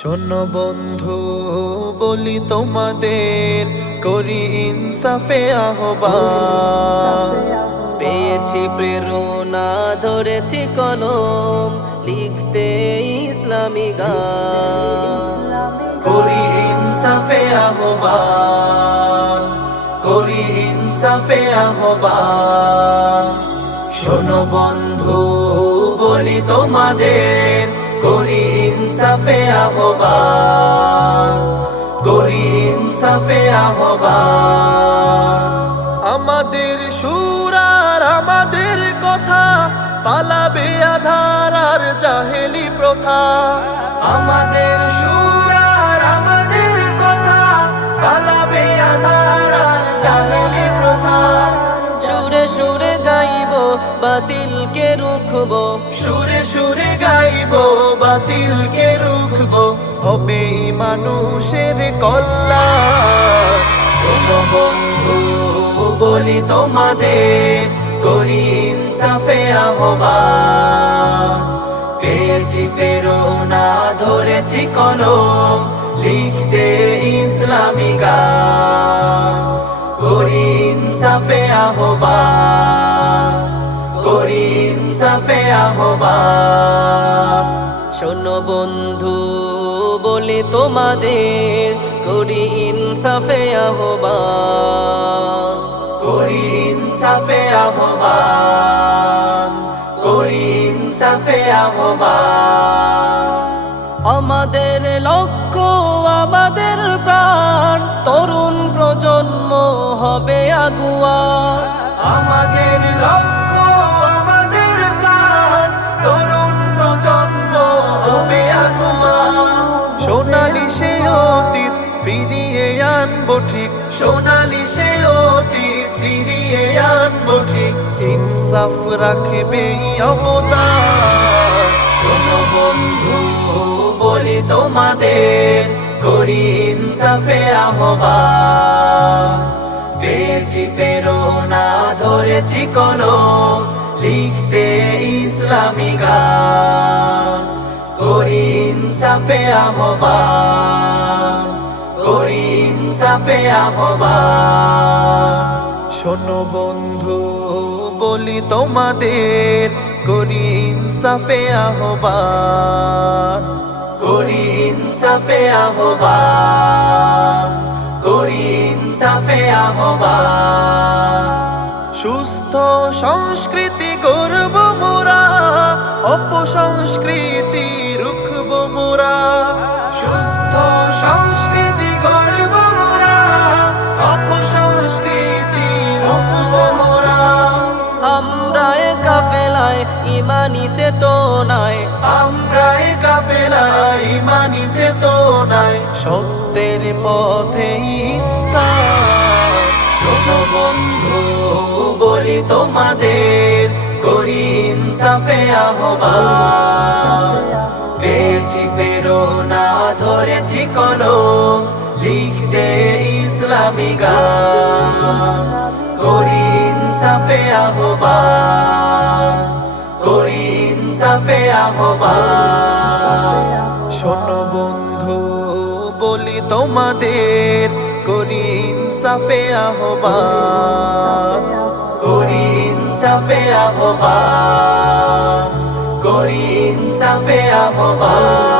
শোনো বন্ধু, বলি তোমাদের, করি ইনসাফে আহ্বান। পেয়েছি প্রেরণা, ধরেছি কলম, লিখতে ইসলামী গান। করি ইনসাফে আহ্বান, করি ইনসাফে আহ্বান। শোনো বন্ধু, বলি তোমাদের, করি ইনসাফে আহ্বান, করি ইনসাফে আহ্বান। আমাদের সুর আর আমাদের কথা, পালাবে আধার আর জাহেলি প্রথা। আমাদের সুর আর আমাদের কথা, পালাবে আধার আর জাহেলি প্রথা। সুরে সুরে গাইব, বাতিলকে রুখবো। সুরে সুরে গাইব, বাতিলকে রুখবো। হবে মানুষের কল্যাণ। শোনো বন্ধু, বলি তোমাদের, করি ইনসাফে আহ্বান। পেয়েছি প্রেরণা, ধরেছি কলম, লিখতে ইসলামী গান। করি ইনসাফে আহ্বান, করি ইনসাফে আহ্বান। শোনো বন্ধু, বলি তোমাদের, করি ইনসাফে আহ্বান। করি ইনসাফে আহ্বান, করি ইনসাফে আহ্বান। আমাদের লক্ষ্য, আমাদের প্রাণ, তরুণ প্রজন্ম হবে আগুয়া। আমাদের লক্ষ্য, আমাদের প্রাণ, তরুণ প্রজন্ম হবে আগুয়া। সোনালি সে অতীত ফিরিয়ে আনবো ঠিক, সোনালি সে অতীত ফিরিয়ে আনবো ঠিক। ইনসাফ রাখবে অবদান। শোনো বন্ধু, বলি তোমাদের, করি ইনসাফে আহ্বান। পেয়েছি প্রেরণা, ধরেছি কলম, লিখতে ইসলামী গান। করি ইনসাফে আহ্বান, করি ইনসাফে আহ্বান। শোনো বন্ধু, বলি তোমাদের, করি ইনসাফে আহ্বান। করি ইনসাফে আহ্বান, করি ইনসাফে আহ্বান। সুস্থ সংস্কৃতি গড়ব মোরা, অপসংস্কৃতি রুখব মোরা। সুস্থ সংস্কৃতি গড়ব মোরা, অপসংস্কৃতি রুখব মোরা। আমরা এ কাফেলায় ইমানি চেতনায়, আমরা এ কাফেলায় ইমানি চেতনায়, সত্যের পথে ইনসাফ। শোনো বন্ধু, বলি তোমাদের, করি ইনসাফে আহ্বান। পেয়েছি প্রেরণা, ধরেছি কলম, লিখতে ইসলামী গান। করি ইনসাফে আহ্বান, করি ইনসাফে আহ্বান। শোনো বন্ধু, বলি তোমাদের, করি ইনসাফে আহ্বান। করি ইনসাফে আহ্বান, করি ইনসাফে আহ্বান।